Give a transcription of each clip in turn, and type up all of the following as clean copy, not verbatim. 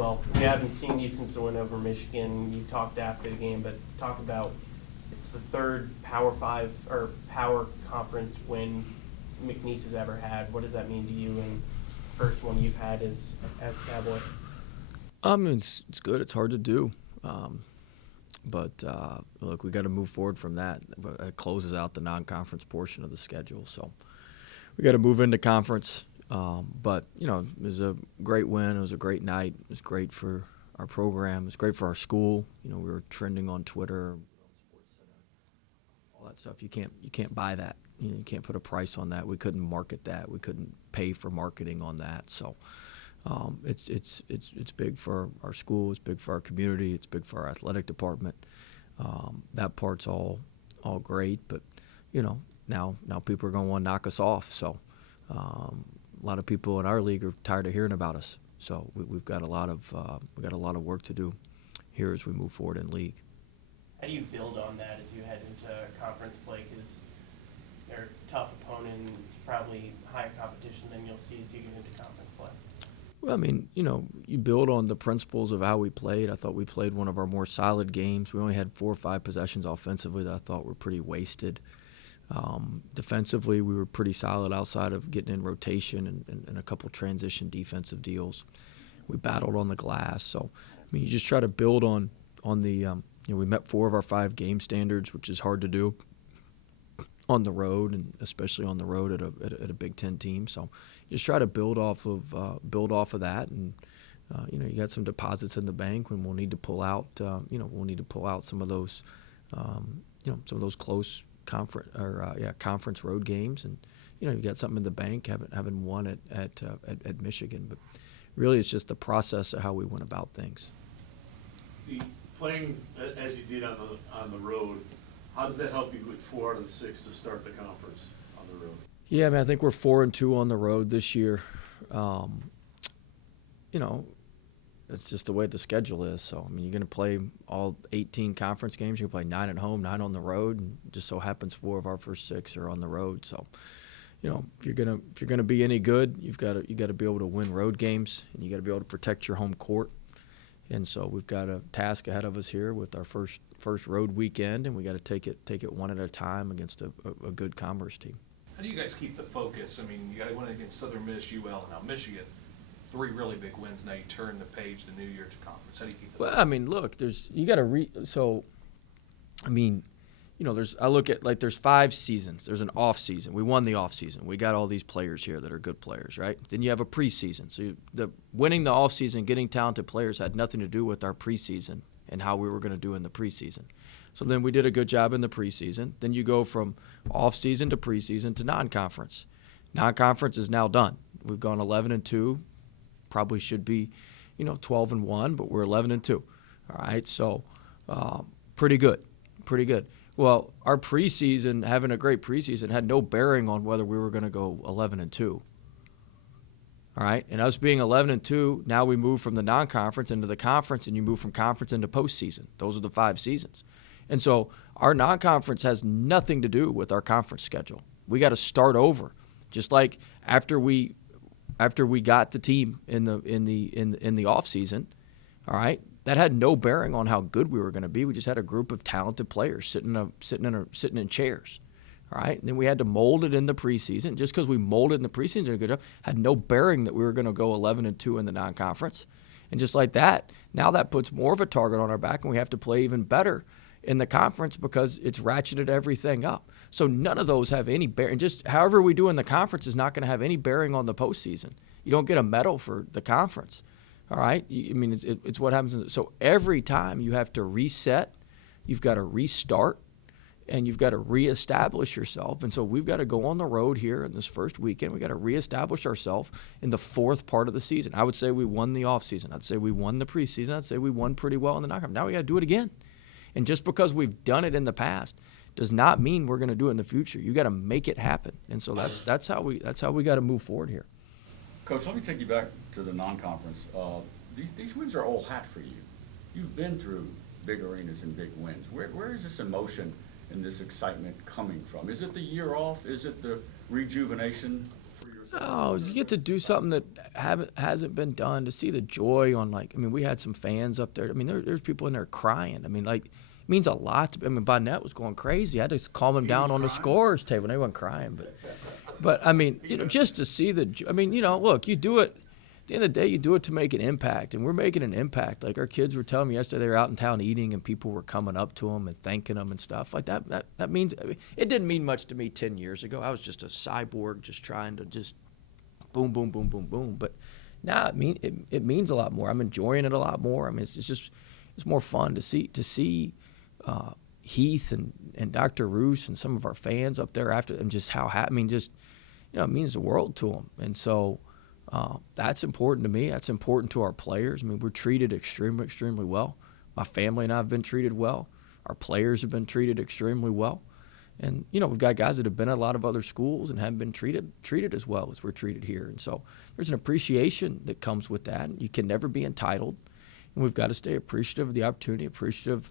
well, we haven't seen you since the win over Michigan. You talked after the game, but talk about it's the third Power 5 or Power Conference win McNeese has ever had. What does that mean to you, and first one you've had as a Cowboy? It's good. It's hard to do. But look, we got to move forward from that. It closes out the non-conference portion of the schedule, so we got to move into conference. But it was a great win. It was a great night. It was great for our program. It was great for our school. We were trending on Twitter, all that stuff. You can't buy that. You can't put a price on that. We couldn't market that. We couldn't pay for marketing on that. So. It's big for our school. It's big for our community. It's big for our athletic department. That part's all great, but now people are going to want to knock us off. So a lot of people in our league are tired of hearing about us. So we've got a lot of work to do here as we move forward in league. How do you build on that as you head into conference play? Because they're a tough opponent. It's probably higher competition than you'll see as you get into conference play. Well, you build on the principles of how we played. I thought we played one of our more solid games. We only had 4 or 5 possessions offensively that I thought were pretty wasted. Defensively, we were pretty solid outside of getting in rotation and a couple transition defensive deals. We battled on the glass. So, you just try to build on the we met 4 of our 5 game standards, which is hard to do on the road, and especially on the road at a Big Ten team. So just try to build off of that, and you got some deposits in the bank when we'll need to pull out some of those some of those close conference road games, and you got something in the bank having won at Michigan. But really, it's just the process of how we went about things. Playing as you did on the road, how does that help you with 4 out of the 6 to start the conference on the road? Yeah, I think we're 4-2 on the road this year. It's just the way the schedule is. So, you're going to play all 18 conference games. You're going to play 9 at home, 9 on the road, and it just so happens 4 of our first 6 are on the road. So, if you're gonna be any good, you got to be able to win road games, and you got to be able to protect your home court. And so we've got a task ahead of us here with our first road weekend, and we got to take it one at a time against a good Commerce team. How do you guys keep the focus? You got to win against Southern Miss, UL, now Michigan. 3 really big wins. Now you turn the page the new year to conference. How do you keep the focus? Well, look, I look at, there's 5 seasons. There's an off season. We won the off season. We got all these players here that are good players, right? Then you have a preseason. So winning the off season, getting talented players had nothing to do with our preseason and how we were going to do in the preseason. So then we did a good job in the preseason. Then you go from off season to preseason to non-conference. Non-conference is now done. We've gone 11-2. Probably should be, 12-1, but we're 11-2. All right, so pretty good. Well, our preseason, having a great preseason, had no bearing on whether we were going to go 11-2. All right, and us being 11-2, now we move from the non-conference into the conference, and you move from conference into postseason. Those are the 5 seasons. And so our non-conference has nothing to do with our conference schedule. We got to start over, just like after we got the team in the off season. All right. That had no bearing on how good we were going to be. We just had a group of talented players sitting in chairs, all right? And then we had to mold it in the preseason. Just because we molded in the preseason did a good job, had no bearing that we were going to go 11-2 in the non-conference. And just like that, now that puts more of a target on our back, and we have to play even better in the conference because it's ratcheted everything up. So none of those have any bearing. Just however we do in the conference is not going to have any bearing on the postseason. You don't get a medal for the conference. All right? It's what happens. So every time you have to reset, you've got to restart, and you've got to reestablish yourself. And so we've got to go on the road here in this first weekend. We've got to reestablish ourselves in the 4th part of the season. I would say we won the offseason. I'd say we won the preseason. I'd say we won pretty well in the knockout. Now we got to do it again. And just because we've done it in the past does not mean we're going to do it in the future. You got to make it happen. And so that's how we got to move forward here. Coach, let me take you back to the non-conference. These wins are old hat for you. You've been through big arenas and big wins. Where is this emotion and this excitement coming from? Is it the year off? Is it the rejuvenation for your Oh, you get to do something that hasn't been done, to see the joy on, like, I mean, we had some fans up there. I mean, there's people in there crying. I mean, like, it means a lot to, I mean, Bonnet was going crazy. I had to calm him down on the scorers table. They weren't crying, but I mean, just to see I mean, look, you do it, at the end of the day, you do it to make an impact, and we're making an impact. Like, our kids were telling me yesterday, they were out in town eating, and people were coming up to them and thanking them and stuff like that. That means, I mean, it didn't mean much to me 10 years ago. I was just a cyborg just trying to just boom, boom, boom, boom, boom. But now it means a lot more. I'm enjoying it a lot more. I mean, it's more fun to see Heath and Dr. Roos and some of our fans up there after, and just how happy. I mean, just, it means the world to them. And so that's important to me. That's important to our players. I mean, we're treated extremely, extremely well. My family and I have been treated well. Our players have been treated extremely well. And, we've got guys that have been at a lot of other schools and haven't been treated as well as we're treated here. And so there's an appreciation that comes with that. You can never be entitled. And we've got to stay appreciative of the opportunity, appreciative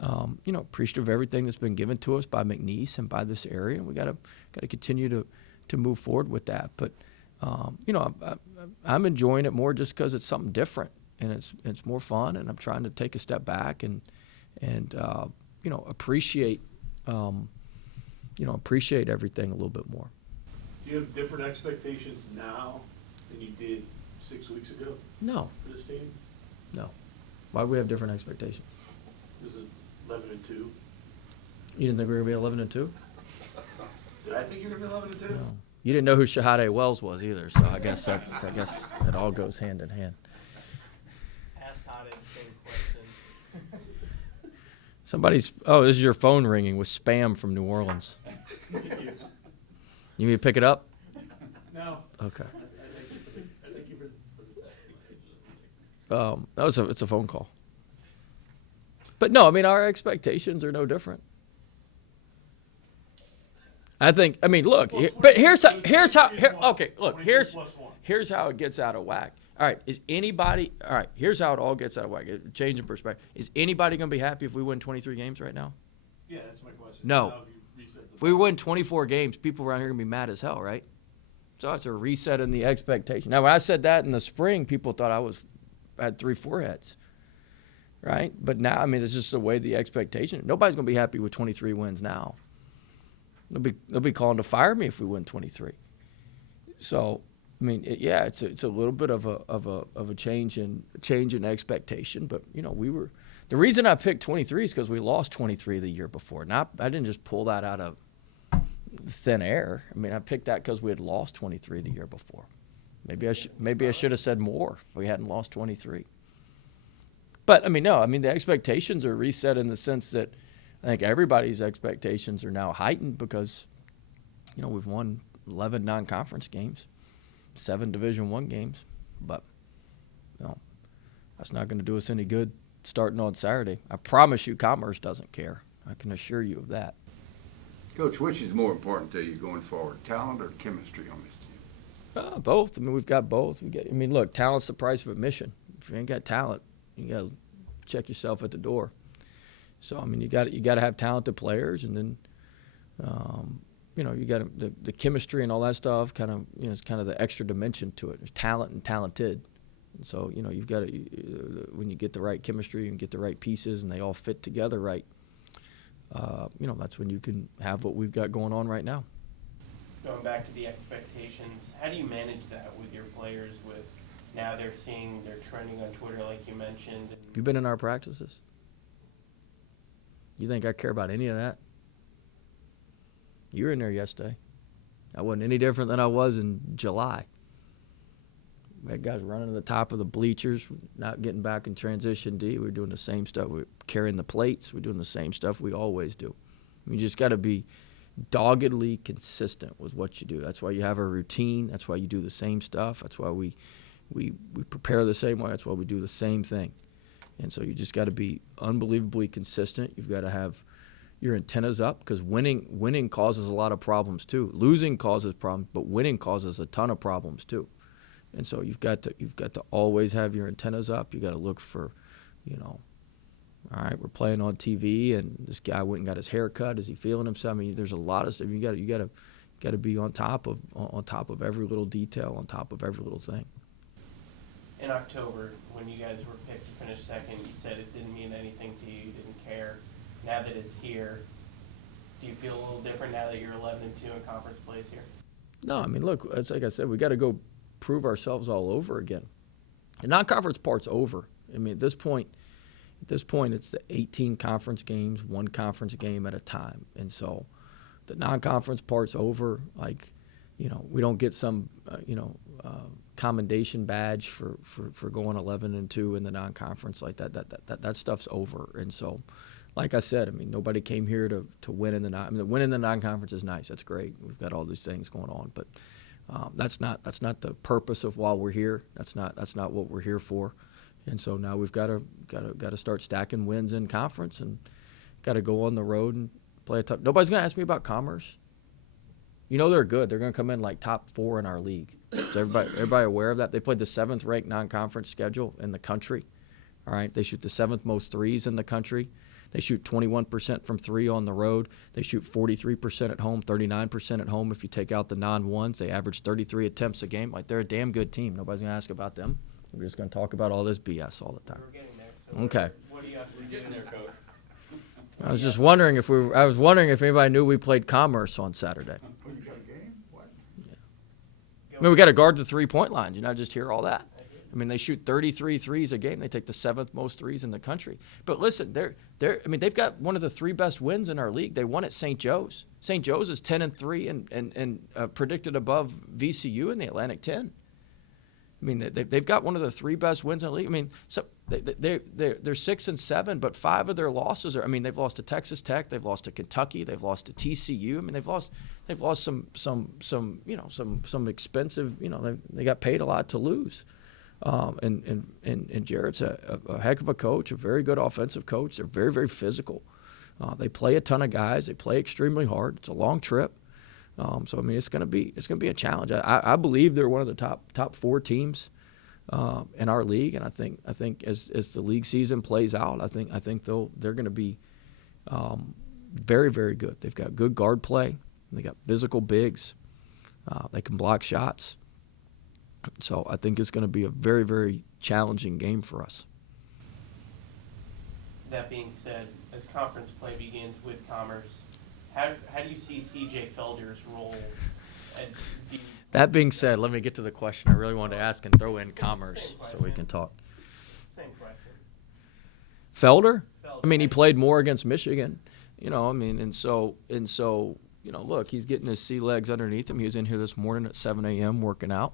of everything that's been given to us by McNeese and by this area. And we got to continue to move forward with that. But, I'm enjoying it more just because it's something different and it's more fun. And I'm trying to take a step back and appreciate appreciate everything a little bit more. Do you have different expectations now than you did 6 weeks ago No, for this team? no. Why do we have different expectations? Is it 11-2? You didn't think we were going to be 11-2? Did I think you were going to be 11-2? No. You didn't know who Shahade Wells was either, so I guess it all goes hand in hand. Ask Hade the same question. This is your phone ringing with spam from New Orleans. You need me to pick it up? No. Okay. I thank you for It's a phone call. But no, I mean, our expectations are no different. Look, here's how it gets out of whack. All right, here's how it all gets out of whack. Change in perspective. Is anybody going to be happy if we win 23 games right now? Yeah, that's my question. No. How have you reset the If we win 24 games, people around here are going to be mad as hell, right? So it's a reset in the expectation. Now, when I said that in the spring, people thought I had 3 foreheads, right? But now, I mean, it's just the way the expectation. Nobody's going to be happy with 23 wins now. They'll be calling to fire me if we win 23. So, I mean, it's a little bit of a change in expectation. But the reason I picked 23 is because we lost 23 the year before. I didn't just pull that out of thin air. I mean, I picked that because we had lost 23 the year before. Maybe I should have said more if we hadn't lost 23. But I mean, no. I mean, the expectations are reset in the sense that I think everybody's expectations are now heightened because, we've won 11 non-conference games, 7 Division I games, but that's not going to do us any good starting on Saturday. I promise you, Commerce doesn't care. I can assure you of that. Coach, which is more important to you going forward, talent or chemistry on this team? Both. I mean, we've got both. Look, talent's the price of admission. If you ain't got talent, you got to check yourself at the door. So I mean, you got to have talented players, and then you got the chemistry and all that stuff. Kind of it's kind of the extra dimension to it. There's talent and talented, and so you've got to when you get the right chemistry and get the right pieces, and they all fit together right. That's when you can have what we've got going on right now. Going back to the expectations, how do you manage that with your players? With now they're trending on Twitter like you mentioned. Have you been in our practices? You think I care about any of that? You were in there yesterday. I wasn't any different than I was in July. We had guys running to the top of the bleachers, not getting back in transition D. We're doing the same stuff. We're carrying the plates. We're doing the same stuff we always do. You just got to be doggedly consistent with what you do. That's why you have a routine. That's why you do the same stuff. That's why we prepare the same way. That's why we do the same thing. And so you just got to be unbelievably consistent. You've got to have your antennas up because winning causes a lot of problems too. Losing causes problems, but winning causes a ton of problems too. And so you've got to always have your antennas up. You got to look for, all right, we're playing on TV and this guy went and got his hair cut. Is he feeling himself? I mean, there's a lot of stuff. You got got to be on top of every little detail, on top of every little thing. In October, when you guys were picked to finish second, you said it didn't mean anything to you, you didn't care. Now that it's here, do you feel a little different now that you're 11-2 in conference plays here? No, I mean, look, it's like I said, we got to go prove ourselves all over again. The non-conference part's over. I mean, at this point, it's the 18 conference games, one conference game at a time. And so the non-conference part's over. Like, we don't get some, commendation badge for going 11-2 in the non-conference. Like that stuff's over. And so, like I said, I mean, nobody came here to win in the non. I mean, winning the non-conference is nice. That's great. We've got all these things going on, but that's not the purpose of why we're here. That's not what we're here for. And so now we've got to start stacking wins in conference and got to go on the road and play a tough. Nobody's going to ask me about Commerce. They're good. They're going to come in like top 4 in our league. Is everybody aware of that? They played the 7th ranked non-conference schedule in the country. All right, they shoot the 7th most threes in the country. They shoot 21% from 3 on the road. They shoot 43% at home, 39% at home. If you take out the non-ones, they average 33 attempts a game. Like, they're a damn good team. Nobody's going to ask about them. We're just going to talk about all this BS all the time. We're getting there. So Okay. What do you have to do there, Coach? I was just wondering if anybody knew we played Commerce on Saturday. Oh, you got a game? What? I mean, we got to guard the three-point line. Did you not just hear all that? I mean, they shoot 33 threes a game. They take the 7th most threes in the country. But listen, they've got one of the 3 best wins in our league. They won at St. Joe's. St. Joe's is 10-3 and predicted above VCU in the Atlantic 10. I mean, they've got one of the 3 best wins in the league. I mean, so they're 6-7, but 5 of their losses are. I mean, they've lost to Texas Tech, they've lost to Kentucky, they've lost to TCU. I mean, they've lost some expensive. They got paid a lot to lose. And Jarrett's a heck of a coach, a very good offensive coach. They're very, very physical. They play a ton of guys. They play extremely hard. It's a long trip. So I mean, it's gonna be a challenge. I believe they're one of the top 4 teams in our league, and I think as the league season plays out, I think they're gonna be very, very good. They've got good guard play. They got physical bigs. They can block shots. So I think it's going to be a very, very challenging game for us. That being said, as conference play begins with Commerce, how do you see C.J. Felder's role? That being said, let me get to the question I really wanted to ask and throw in Commerce so we can talk. Same question. Felder? I mean, he played more against Michigan. I mean, and so look, he's getting his sea legs underneath him. He was in here this morning at 7 a.m. working out.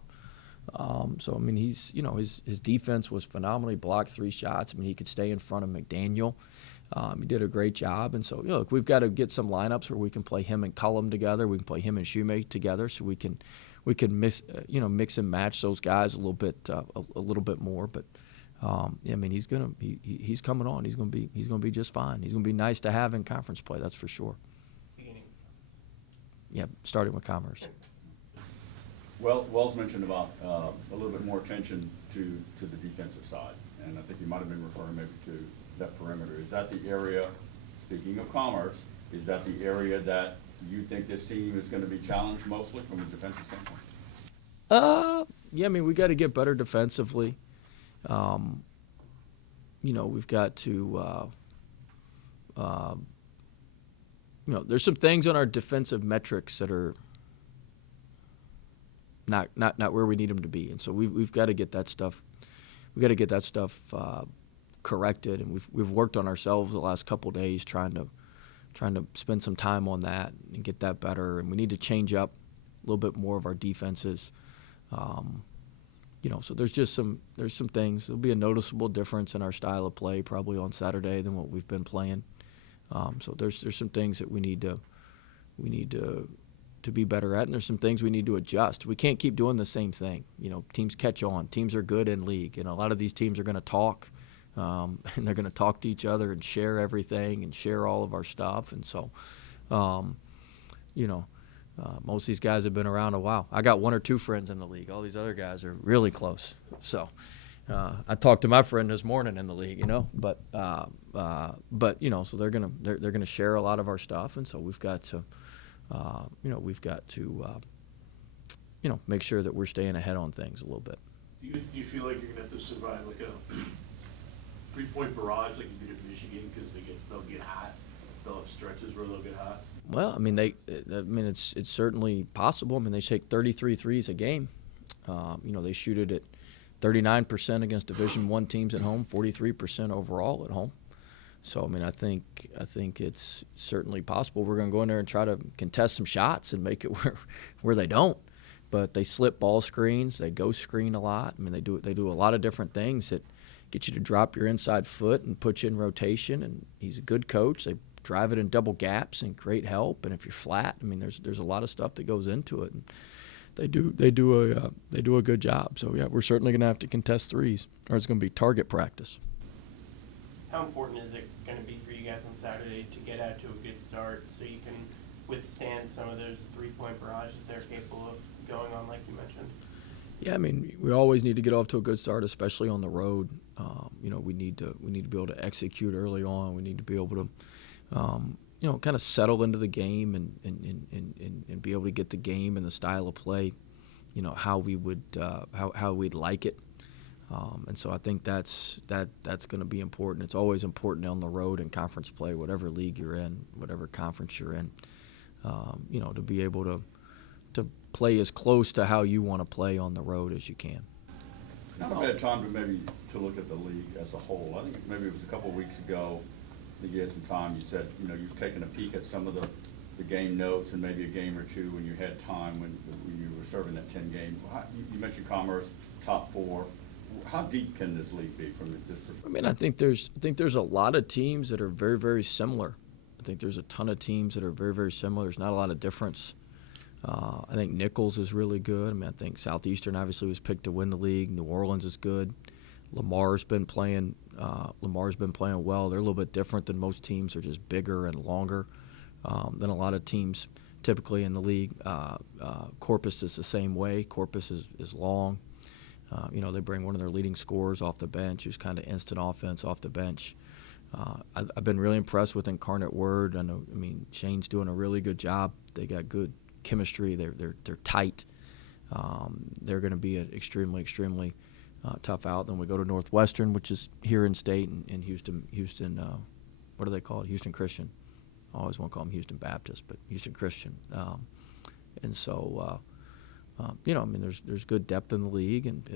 So, I mean, his defense was phenomenal. He blocked 3 shots. I mean, he could stay in front of McDaniel. He did a great job. And so, look, we've got to get some lineups where we can play him and Cullum together. We can play him and Shoemake together, so we can mix and match those guys a little bit more. But I mean, he's coming on. He's gonna be just fine. He's gonna be nice to have in conference play. That's for sure. Yeah, starting with Commerce. Well, Wells mentioned about a little bit more attention to the defensive side, and I think you might have been referring maybe to that perimeter. Is that the area, speaking of Commerce, is that the area that you think this team is going to be challenged mostly from a defensive standpoint? Yeah, I mean, we got to get better defensively. We've got to, there's some things on our defensive metrics that are not where we need them to be, and so we've got to get that stuff. We got to get that stuff corrected, and we've worked on ourselves the last couple of days trying to spend some time on that and get that better. And we need to change up a little bit more of our defenses. So there's some things. There'll be a noticeable difference in our style of play probably on Saturday than what we've been playing. So there's some things that we need to be better at, and there's some things we need to adjust. We can't keep doing the same thing. Teams catch on. Teams are good in league, and a lot of these teams are going to talk, and they're going to talk to each other and share everything and share all of our stuff. And so, most of these guys have been around a while. I got 1 or 2 friends in the league. All these other guys are really close. So I talked to my friend this morning in the league, but so they're gonna share a lot of our stuff, and so we've got to we've got to, make sure that we're staying ahead on things a little bit. Do you feel like you're gonna have to survive like a three-point barrage like you did at Michigan, because they'll get hot, they'll have stretches where they'll get hot? Well, it's certainly possible. I mean, they take 33 threes a game. They shoot it at 39% against Division I teams at home, 43% overall at home. So, I think it's certainly possible. We're going to go in there and try to contest some shots and make it where they don't. But they slip ball screens. They go screen a lot. They do a lot of different things that get you to drop your inside foot and put you in rotation. And he's a good coach. They drive it in double gaps and create help. And if you're flat, there's a lot of stuff that goes into it. And they do a good job. So yeah, we're certainly going to have to contest threes, or it's going to be target practice. How important is it going to be for you guys on Saturday to get out to a good start so you can withstand some of those three-point barrages they're capable of going on, like you mentioned? Yeah, we always need to get off to a good start, especially on the road. We need to be able to execute early on. We need to be able to, kind of settle into the game and be able to get the game and the style of play, how we would how we'd like it. And so I think that's going to be important. It's always important on the road in conference play, whatever league you're in, whatever conference you're in, to be able to play as close to how you want to play on the road as you can. Not a bad time to look at the league as a whole. I think maybe it was a couple of weeks ago that you had some time. You said, you've taken a peek at some of the game notes and maybe a game or two when you had time when you were serving that 10 game. You mentioned Commerce, top 4. How deep can this league be from this perspective? I think there's a lot of teams that are very, very similar. I think there's a ton of teams that are very, very similar. There's not a lot of difference. I think Nichols is really good. I think Southeastern obviously was picked to win the league. New Orleans is good. Lamar's been playing well. They're a little bit different than most teams. They're just bigger and longer than a lot of teams typically in the league. Corpus is the same way. Corpus is long. They bring one of their leading scorers off the bench, who's kind of instant offense off the bench. I've been really impressed with Incarnate Word. Shane's doing a really good job. They got good chemistry. They're tight. They're going to be an extremely tough out. Then we go to Northwestern, which is here in state, and Houston. What do they call it? Houston Christian. I always want to call them Houston Baptist, but Houston Christian. And so. There's good depth in the league, and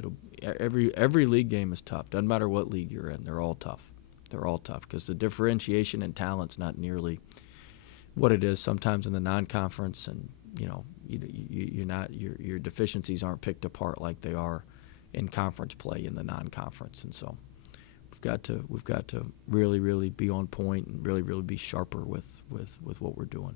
every league game is tough. Doesn't matter what league you're in; they're all tough. They're all tough because the differentiation in talent's not nearly what it is sometimes in the non-conference, and your deficiencies aren't picked apart like they are in conference play in the non-conference, and so we've got to really be on point and really be sharper with what we're doing.